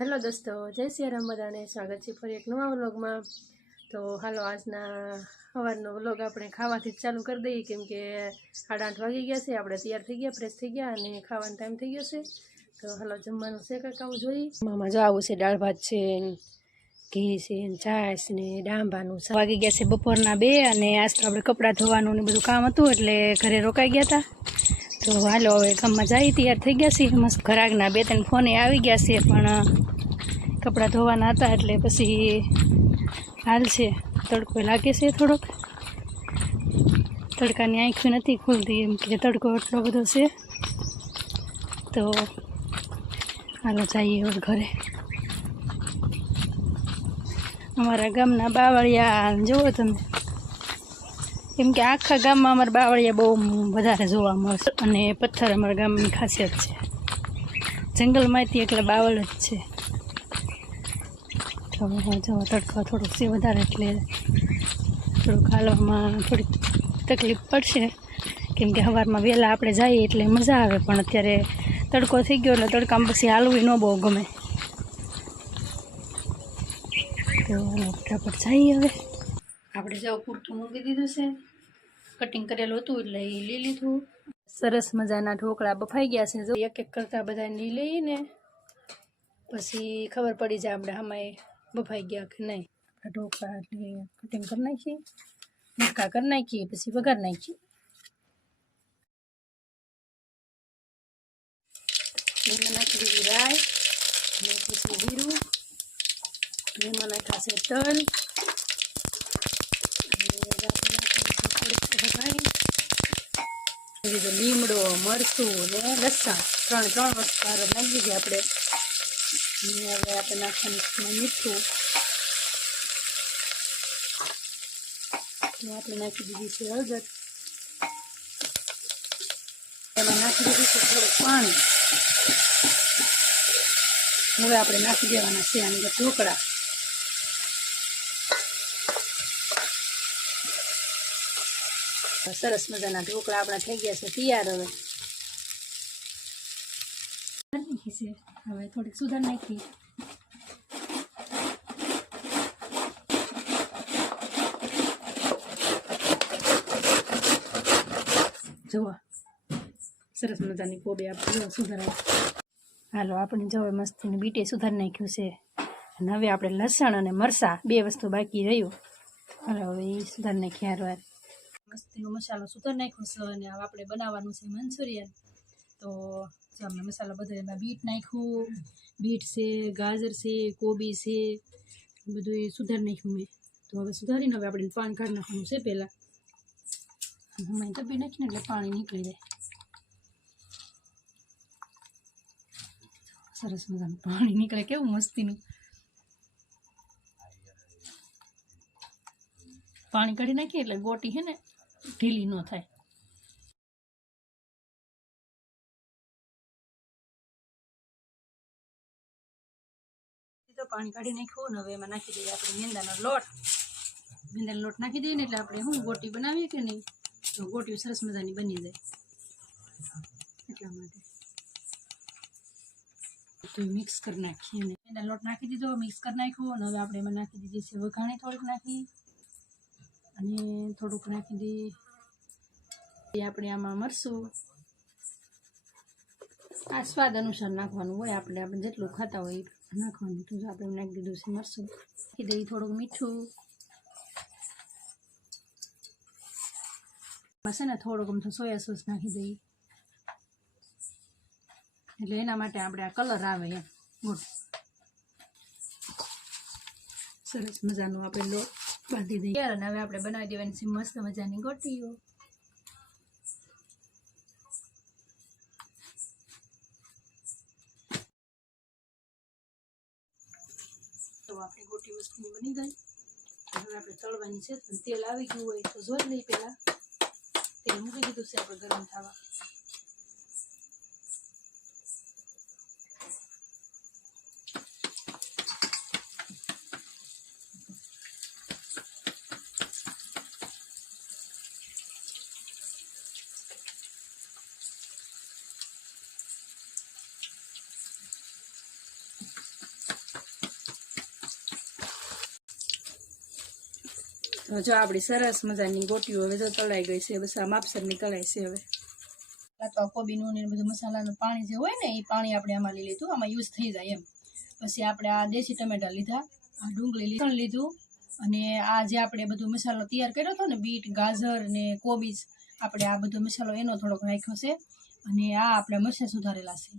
Hello દોસ્તો, જય સિયારામ રામ બધાને. સ્વાગત છે ફરી એક નવા વ્લોગમાં. તો હાલો, આજના સવારનો વ્લોગ આપણે ખાવાથી જ ચાલુ કરી દઈએ, કેમ કે સાડા આઠ વાગી ગયા છે. આપણે તૈયાર થઈ ગયા, ફ્રેશ થઈ ગયા અને ખાવાનો ટાઈમ થઈ ગયો છે. તો હાલો, જમવાનું છે કાંઈક આવું જોઈએ. મામા જો આવું છે, દાળ ભાત છે ઘી છે છાશ, ને ડાંભાનું. વાગી ગયા છે બપોરના બે, અને આજ તો આપણે કપડાં ધોવાનું ને બધું કામ હતું, એટલે ઘરે રોકાઈ ગયા હતા. તો હાલો, હવે ગામમાં જઈ તૈયાર થઈ ગયા છીએ. મસ્ત ઘરાકના બે ત્રણ ફોને આવી ગયા છે, પણ કપડાં ધોવાના હતા એટલે પછી હાલ છે. તડકો લાગે છે થોડોક. તડકાની આંખી નથી ખુલતી એમ કે તડકો એટલો બધો છે. તો હાલો જઈએ હવે ઘરે. અમારા ગામના બાવળિયા, જુઓ તમે. કેમ કે આખા ગામમાં અમારા બાવળિયા બહુ વધારે જોવા મળશે. અને પથ્થર અમારા ગામની ખાસિયત છે. જંગલમાંથી એટલે બાવળ જ છે. જો તડકો થોડોક છે વધારે એટલે થોડુંક હાલવામાં થોડીક તકલીફ પડશે. કેમ કે સવારમાં વહેલા આપણે જઈએ એટલે મજા આવે, પણ અત્યારે તડકો થઈ ગયો એટલે તડકામાં પછી હાલવું ન બહુ ગમે. તો ફટાફટ જઈએ હવે. આપણે જાવ પૂરતું મૂકી દીધું છે. કટિંગ કરેલું હતું એટલે એ લઈ લીધું. સરસ મજાના ઢોકળા બફાઈ ગયા છે જો. એક એક કરતાં બધા લઈ લઈને પછી ખબર પડી જાય આપણે આમાં બફાઈ ગયા કે નહીં. ઢોકળા એટલે કટિંગ કરી નાખીએ મટકા કરી નાખીએ પછી વઘાર નાખીએ. નાખી દીધી રાય પછી જીરું નાખ્યા છે તલ અને આપણે વઘારી લીમડો, મરચું ને લસણ, ત્રણ ત્રણ વસ્તુ નાખી દીધી આપણે. હવે આપણે નાખવાનું મીઠું. આપણે નાખી દીધી છે હળદર. એમાં નાખી દીધું છે થોડું પાણી. હવે આપણે નાખી દેવાના છે આની અંદર સરસ મજાના ઢોકળા આપણા થઈ ગયા છે, તૈયાર હવે. નાખી છે. હવે થોડીક સુધાર નાખી. જુઓ. સરસ મજાની કોબી આપણે સુધારાય. હાલો, આપણે જો મસ્તીની બીટે સુધારી નાખ્યું છે. અને હવે આપણે લસણ અને મરસા બે વસ્તુ બાકી રહ્યું. હાલો, હવે એ સુધારી નાખી હાર વાર મસ્તીનો મસાલો સુધારી નાખ્યો છે અને હવે આપણે બનાવવાનું છે મંચુરિયન. તો જો અમે મસાલા બધો એમાં બીટ નાખ્યું બીટ છે, ગાજર છે, કોબી છે, બધું સુધારી નાખ્યું મેં. તો હવે સુધારીને હવે આપણે પાણી કાઢી નાખવાનું છે પહેલાં. હમણાં દબી નાખીને એટલે પાણી નીકળી જાય. સરસ મજાનું પાણી નીકળે કેવું મસ્તીનું. પાણી કાઢી નાખીએ એટલે ગોટી છે ને ઢીલી ન થાય. પાણી કાઢી નાખ્યું ને હવે એમાં નાખી દઈએ આપણે મેંદાનો લોટ. મેંદાનો લોટ નાખી દઈએ ને એટલે આપણે શું, ગોટી બનાવીએ કે નહીં? તો ગોટીઓ સરસ મજાની બની જાય. એટલા માટે. તો મિક્સ કરી નાખીએ ને. એના લોટ નાખી દીધો મિક્સ કરી નાખ્યો અને હવે આપણે એમાં નાખી દીધી છે વઘાણી થોડીક નાખી. અને થોડુંક નાખી દઈએ આપણે આમાં મરશું આ સ્વાદ અનુસાર નાખવાનું હોય, આપણે આપણે જેટલું ખાતા હોય નાખવાનું. તો આપણે નાખી દીધું છે મરશું નાખી દઈએ થોડુંક મીઠું. છે ને થોડુંક તો સોયા સોસ નાખી દઈએ. એટલે એના માટે આપણે આ કલર આવે એમ. ગુડ. સરસ મજાનું આપણે લોટ બાંધી દઈએ. અને હવે આપણે બનાવી દેવાની છે મસ્ત મજાની ગોટીઓ આપણી ગોટી વસ્તુની બની ગઈ. હવે આપણે તળવાની છે. તેલ આવી ગયું હોય તો જોઈ લઈ પહેલાં. તેલ મૂકી દીધું છે આપણે ગરમ થવા. તો જો આપણી સરસ મજાની ગોટીઓ હવે જો તળાઈ ગઈ છે, બસ આ માપસરની તળાઈ છે હવે. તો કોબીનું ને બધું મસાલાનું પાણી જે હોય ને, એ પાણી આપણે આમાં લઈ લીધું, આમાં યુઝ થઈ જાય એમ. પછી આપણે આ દેશી ટમેટા લીધા, આ ડુંગળી લીધું લીધું, અને આ જે આપણે બધો મસાલો તૈયાર કર્યો હતો ને, બીટ, ગાજર ને કોબીજ આપણે આ બધો મસાલો એનો થોડોક રાખ્યો છે, અને આ આપણે મરચાં સુધારેલા છે.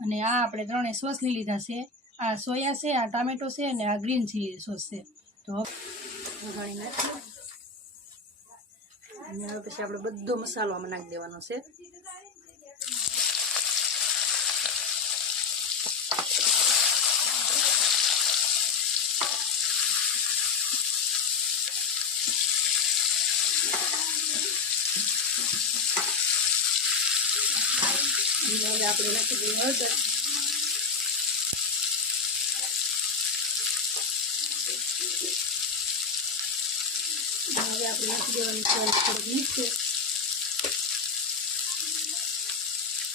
અને આ આપણે ત્રણેય સોસ લઈ લીધા છે, આ સોયા છે, આ ટામેટો છે, અને આ ગ્રીન ચીલી સોસ છે. તો વઘારી નાખી અને હવે પછી આપણે બધો મસાલો આમાં નાખી દેવાનો છે. આપણે નાખી દઈએ હળદર અને હવે આપણે નાખી દેવાની છે થોડુંક મીઠું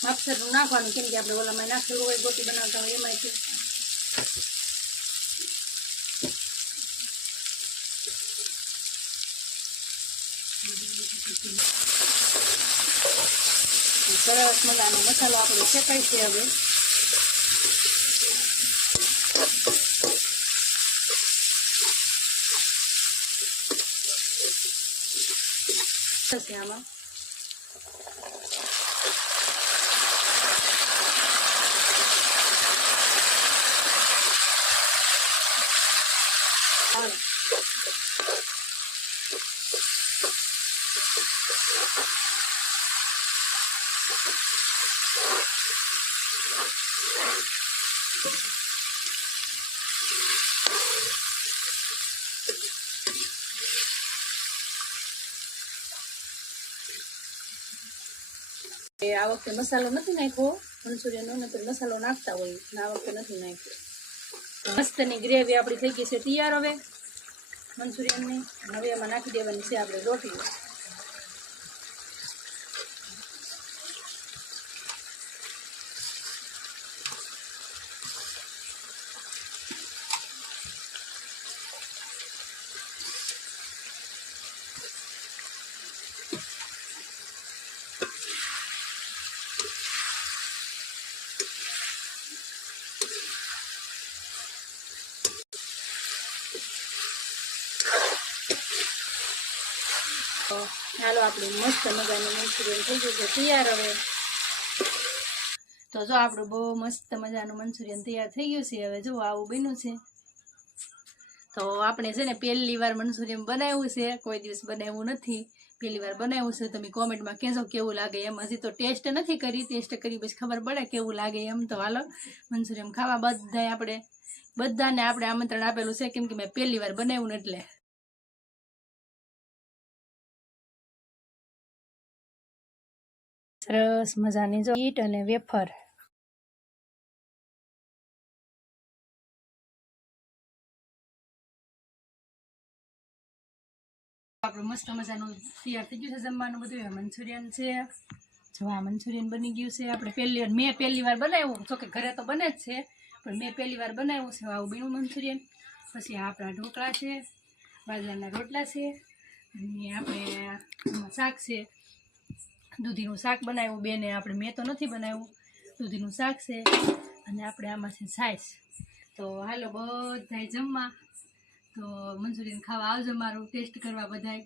માપસરનું નાખવાનું કેમ કે આપણે ઓલામાં નાખેલું હોય ગોટી બનાવતા હોય એમાં સરસ મજાનો મસાલો આપણે શેકાય છે હવે થશે આમાં હાલો. એ આ વખતે મસાલો નથી નાખ્યો મંચુરિયનનો નકર મસાલો નાખતા હોય. આ વખતે નથી નાખ્યો. મસ્તની ગ્રેવી આપણી થઈ ગઈ છે. તૈયાર હવે. મંચુરિયનની હવે એમાં નાખી દેવાની છે આપણે રોટી તો ચાલો આપણું મસ્ત મજાનું મંચુરિયન થઈ ગયું છે. તૈયાર હવે. તો જો આપણું બહુ મસ્ત મજાનું મંચુરિયન તૈયાર થઈ ગયું છે હવે. જો આવું બન્યું છે. તો આપણે છે ને પહેલી વાર મંચુરિયન બનાવ્યું છે. કોઈ દિવસ બનાવ્યું નથી. પહેલી વાર બનાવ્યું છે. તમે કોમેન્ટમાં કહેશો કેવું લાગે એમ. હજી તો ટેસ્ટ નથી કરી. ટેસ્ટ કરી પછી ખબર પડે કેવું લાગે એમ. તો હાલો, મંચુરિયન ખાવા બધાય આપણે, બધાને આપણે આમંત્રણ આપેલું છે. કેમ કે મેં પહેલી વાર બનાવ્યું એટલે. સરસ મજાની જો ઈટ અને વેફર. આપણું મસ્ત મજાનું તૈયાર થઈ ગયું છે જમવાનું બધું. મંચુરિયન છે જોવા મંચુરિયન બની ગયું છે. આપણે પહેલી વાર, મેં પહેલી વાર બનાવ્યું. જો કે ઘરે તો બને જ છે, પણ મેં પહેલી વાર બનાવ્યું છે આવું બીણું મંચુરિયન. પછી આપણા ઢોકળા છે, બાજરાના રોટલા છે, અને આપણે શાક છે. દૂધીનું શાક બનાવ્યું. બેને આપણે મેં તો નથી બનાવ્યું. દૂધીનું શાક છે અને આપણે આમાં છે છાશ તો હાલો બધાય જમવા. તો મંચુરિયન ખાવા આવજો મારું, ટેસ્ટ કરવા બધાય.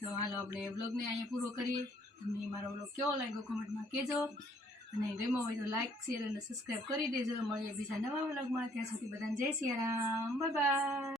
તો હાલો આપણે બ્લોગને અહીંયા પૂરો કરીએ. તમને મારો બ્લોગ કેવો લાગ્યો કોમેન્ટમાં કહેજો. અને ગમ્યો હોય તો લાઇક શેર અને સબસ્ક્રાઈબ કરી દેજો. મળીએ બીજા નવા બ્લોગમાં ત્યાં સુધી બધાને જય સિયારામ. Bye bye